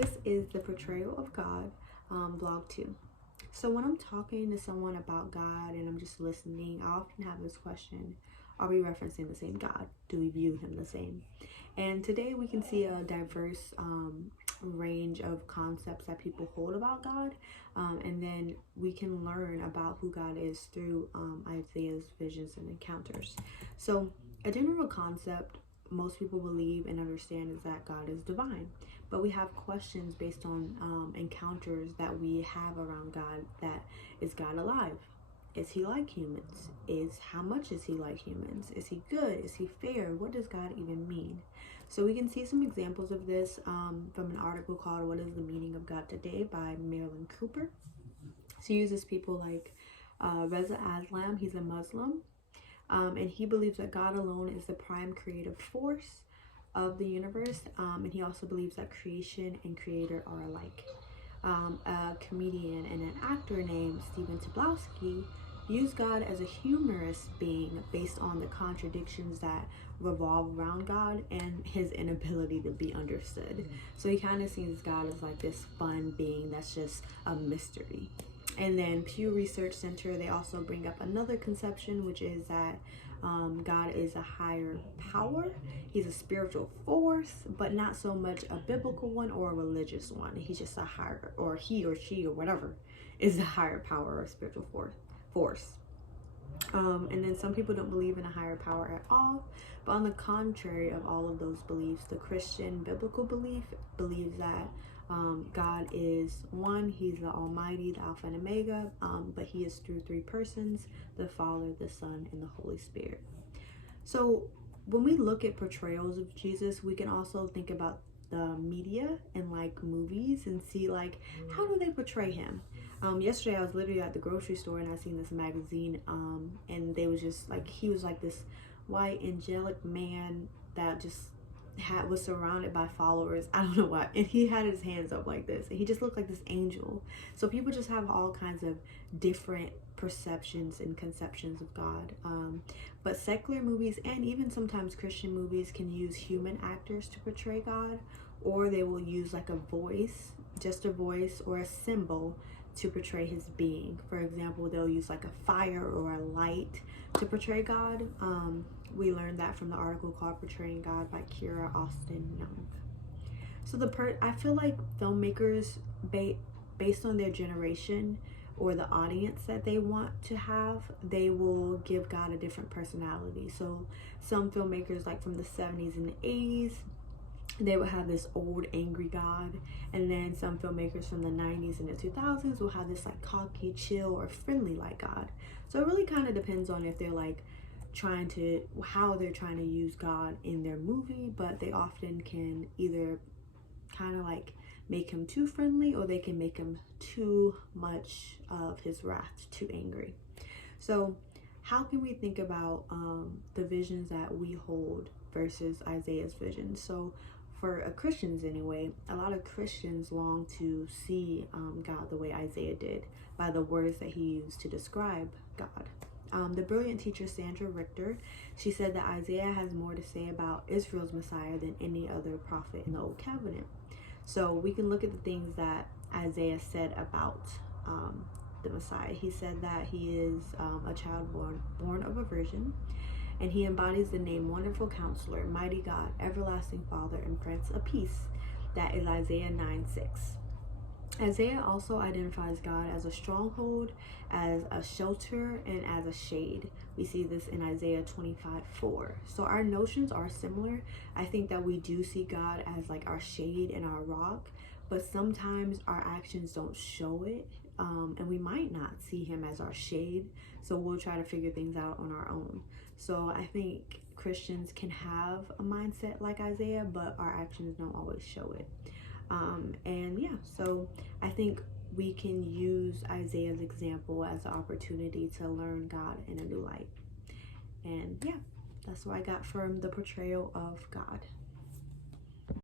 This is the Portrayal of God, vlog 2. So when I'm talking to someone about God and I'm just listening, I often have this question: are we referencing the same God? Do we view him the same? And today we can see a diverse range of concepts that people hold about God, and then we can learn about who God is through Isaiah's visions and encounters. So a general concept most people believe and understand is that God is divine, but we have questions based on encounters that we have around God. That is God alive? Is he like humans? How much is he like humans? Is he good? Is he fair? What does God even mean? So we can see some examples of this from an article called "What is the Meaning of God Today" by Marilyn Cooper. She uses people like Reza Aslam. He's a Muslim, and he believes that God alone is the prime creative force of the universe, and he also believes that creation and creator are alike. A comedian and an actor named Steven Tobolowsky views God as a humorous being based on the contradictions that revolve around God and his inability to be understood. So he kind of sees God as like this fun being that's just a mystery. And then Pew Research Center, they also bring up another conception, which is that God is a higher power. He's a spiritual force, but not so much a biblical one or a religious one. He's just a higher, or he or she or whatever is a higher power or spiritual force. And then some people don't believe in a higher power at all. But on the contrary of all of those beliefs, the Christian biblical belief believes that God is one. He's the Almighty, the Alpha and Omega, but he is through three persons: the Father, the Son, and the Holy Spirit. So when we look at portrayals of Jesus, we can also think about the media and like movies and see like, how do they portray him? Yesterday I was literally at the grocery store and I seen this magazine, and they was just like, he was like this white angelic man that just was surrounded by followers. I don't know what, and he had his hands up like this and he just looked like this angel. So people just have all kinds of different perceptions and conceptions of God, but secular movies and even sometimes Christian movies can use human actors to portray God, or they will use like a voice, just a voice or a symbol to portray his being. For example, they'll use like a fire or a light to portray God. We learned that from the article called "Portraying God" by Kira Austin Young. So I feel like filmmakers, based on their generation or the audience that they want to have, they will give God a different personality. So some filmmakers, like from the 70s and the 80s, they would have this old angry God, and then some filmmakers from the 90s and the 2000s will have this like cocky, chill, or friendly like God. So it really kind of depends on if they're like how they're trying to use God in their movie, but they often can either kind of like make him too friendly, or they can make him too much of his wrath, too angry. So how can we think about the visions that we hold versus Isaiah's vision? So for Christians anyway, a lot of Christians long to see God the way Isaiah did, by the words that he used to describe God. The brilliant teacher Sandra Richter, she said that Isaiah has more to say about Israel's Messiah than any other prophet in the Old Covenant. So we can look at the things that Isaiah said about the Messiah. He said that he is a child born of a virgin, and he embodies the name Wonderful Counselor, Mighty God, Everlasting Father, and Prince of Peace. That is Isaiah 9:6. Isaiah also identifies God as a stronghold, as a shelter, and as a shade. We see this in Isaiah 25:4. So our notions are similar. I think that we do see God as like our shade and our rock, but sometimes our actions don't show it, and we might not see him as our shade, so we'll try to figure things out on our own. So I think Christians can have a mindset like Isaiah, but our actions don't always show it. And yeah, so I think we can use Isaiah's example as an opportunity to learn God in a new light. And yeah, that's what I got from the portrayal of God.